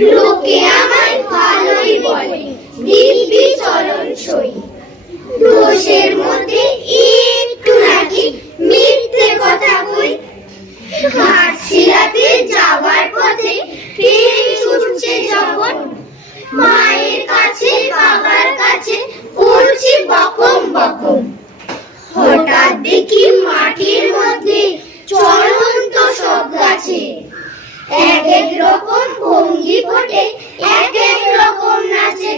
লোকে আমায় ভালোই বলে, দিব্যি চলন সই। দোষের মধ্যে একটু নাকি মিথ্যে কথা কই। ঘাটশিলাতে যাওয়ার পথে ট্রেন ছুটছে যখন, মায়ের কাছে বাবার কাছে করছি বকম বকম। হঠাৎ দেখি মাটির মধ্যে চলন্ত সব গাছে, এক এক রকম ভঙ্গি ফোটে, এক এক রকম নাচে।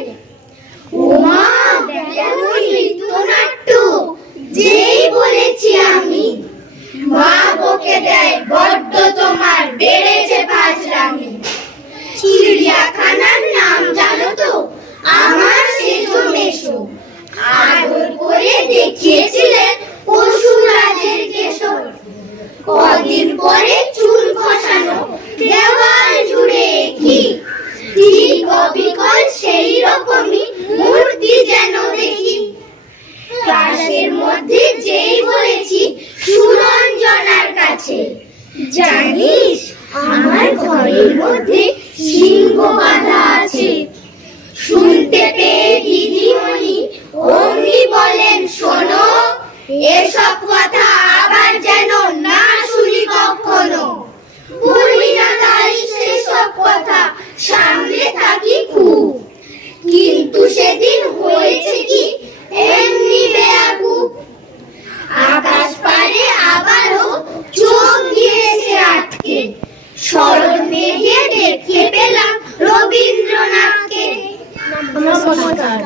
ওমা কেমন নৃত্যনাট্য, যেই বলেছি আমি, মা বকে দেয় বড্ড তোমার বেড়েছে ফাজলামি। চিড়িয়াখানার নাম জানো তো, আমার সেজো মেশো, আদর করে দেখিয়েছিলেন পশুরাজের কেশর। কদিন পরে চুল খসানো, দেওয়াল জুড়ে কি ঠিক অবিকল সেই রকমই মূর্তি যেন দেখি। ক্লাসের মধ্যে যেই বলেছি সুরঞ্জনার কাছে, জানিস আমার ঘরের মধ্যে সিংহ বাঁধা আছে। শুনতে পেয়ে দিদিমণি অমনি বলেন, শোনো, এসব কথা আবার যেন না শুনি কখনো। বলি না তাই সেসব কথা, সামনে থাকি খুব, কিন্তু সেদিন হয়েছে কি এমনি বেয়াকুব। আকাশ পারে আবারও চোখ গিয়েছে আটকে, শরৎ মেঘে দেখতে পেলাম রবীন্দ্রনাথকে। নমস্কার।